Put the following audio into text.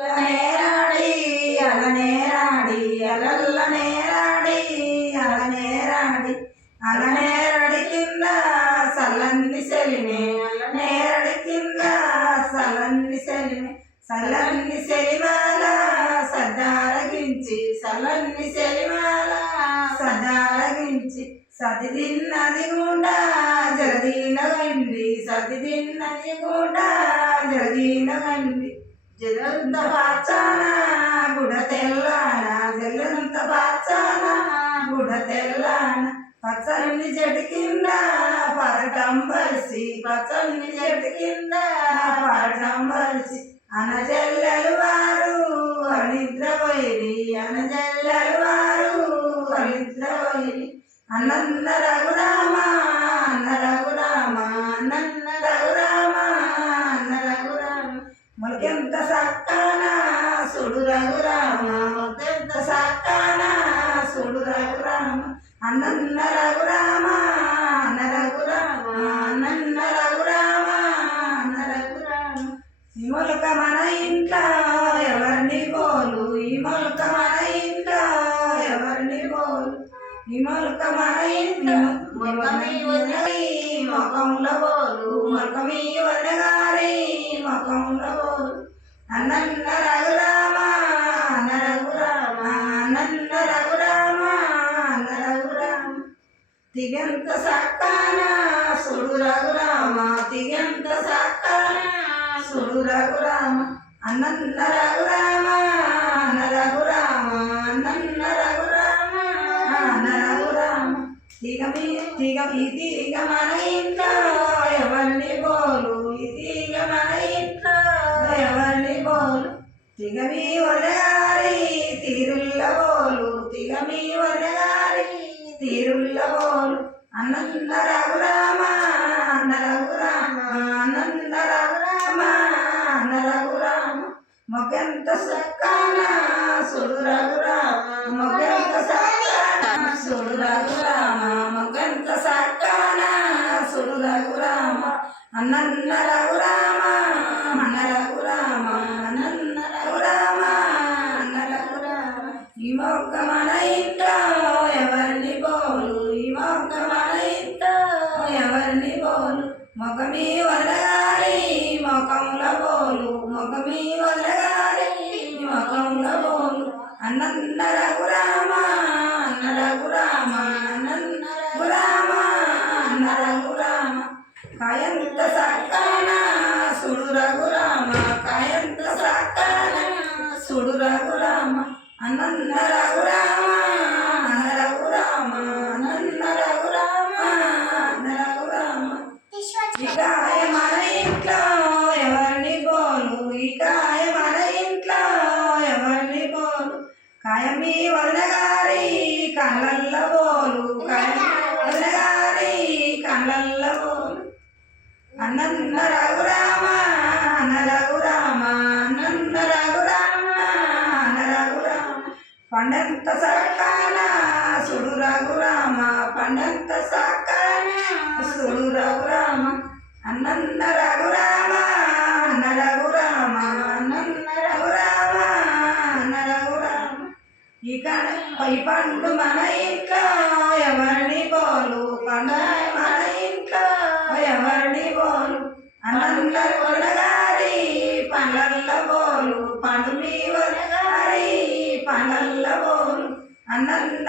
నేరాడి అల నేరాడి అలల్ల నేరాడి అల నేరాడి అల నేరడి కింద సల్లంది సెలిమే అల నేరడి కింద సల్లంది సెలిమే సల్లంది సెలిమాల సద్దారగించి సల్లంది సెలిమాల సద్దారగించి సతి తిన్నది కూడా జగదీన గండి సతి తిన్నది కూడా జగదీన గండి జలంత పాచాన గుడ తెల్లాన జల్లంత పాచాన గుడ తెల్లాన. పచ్చని జడి కింద పరటం బలిసి పచ్చని జడి కింద పరటం అనజల్లలు వారు అనిద్ర వైరి అనజల్లలు వారు అనిద్ర వైరి అనంద మొలకెంత సక్కాన సుడు రఘురామ మొలకెంత సక్కాన సుడు రఘురామ అన్నన్న రఘురామ అన్న రఘురామ అన్నన్న రఘురామ అన్న రఘురామ ఈ మొలక మన ఇంట్లో ఎవరిని పోలు ఈ మొలక మన ఇంట్లో ఎవరిని పోలు ఈ మొలక మన ఇంట్లో మొలకమీ వదలగారి మొఖంలో పోలు మొలకమీ వదలగారి మొఖంలో పోలు అన్నన్న రఘురామ అన్న రఘురామ అన్నన్న రఘురామ అన్న రఘురామ తిగంత సక్కాన సుడు రఘురామ తిగంత సక్కాన సుడు రఘురామ అన్నన్న రఘురామ అన్న రఘురామ అన్నన్న రఘురామ అన్న రఘురామ తిగ మీ తిగ మన ఇంట్లో ఎవరిని పోలు ఈ మన పోలు తిగ మీ వదగారి తీరుల్ల పోలు తిగ మీ వదగారి తీరుల్ల పోలు అనంద రఘురామ అన్న రఘురామ అనంద రఘురామ అన్న రఘురామ మొగంత సక్కాన సుడు రఘురామ మొగంత సక్కాన సుడు రఘురామ మొగంత సక్కాన సుడు మొక్క మన ఇంట్లో ఎవరిని పోలు ఈ మొక్క మన ఇంట్లో ఎవరిని పోలు? మొగమీ వదలగారి మొఖంలో పోలు మొగమీ వదలగారి మొఖంలో పోలు. అన్నంద రఘురామ అన్న రఘురామ అన్నంద రఘురామ అన్న రఘురామ కాయంత సక్కాన సుడు రఘురామ కాయంత సక్కాన సుడు రఘురామ అన్నన్న రఘురామ అన్న రఘురామ అన్నన్న రఘురామ అన్న రఘురామ ఇకాయ మన ఇంట్లో ఎవరిని పోలు ఇకాయ మన ఇంట్లో ఎవరిని పోలు కాయమీ వదలగారి కళ్ళల్ల పోలు కాయమీ వదలగారి కళ్ళల్ల పోలు అన్నన్న పండంత సక్కాన సుడు రఘురామ పండంత సక్కాన సుడు రఘురామ అన్నన్న రఘురామ అన్న రఘురామ అన్నన్న రఘురామ అన్న రఘురామ ఇక పై పండు మన ఇంట్లో ఎవరిని పోలు? పండ మన ఇంట్లో ఎవరిని పోలు? అన్నంద వనగారి పండ్ల పోలు. పండు మీ వనగారి పండ్లల్ల పోలు అన్నంద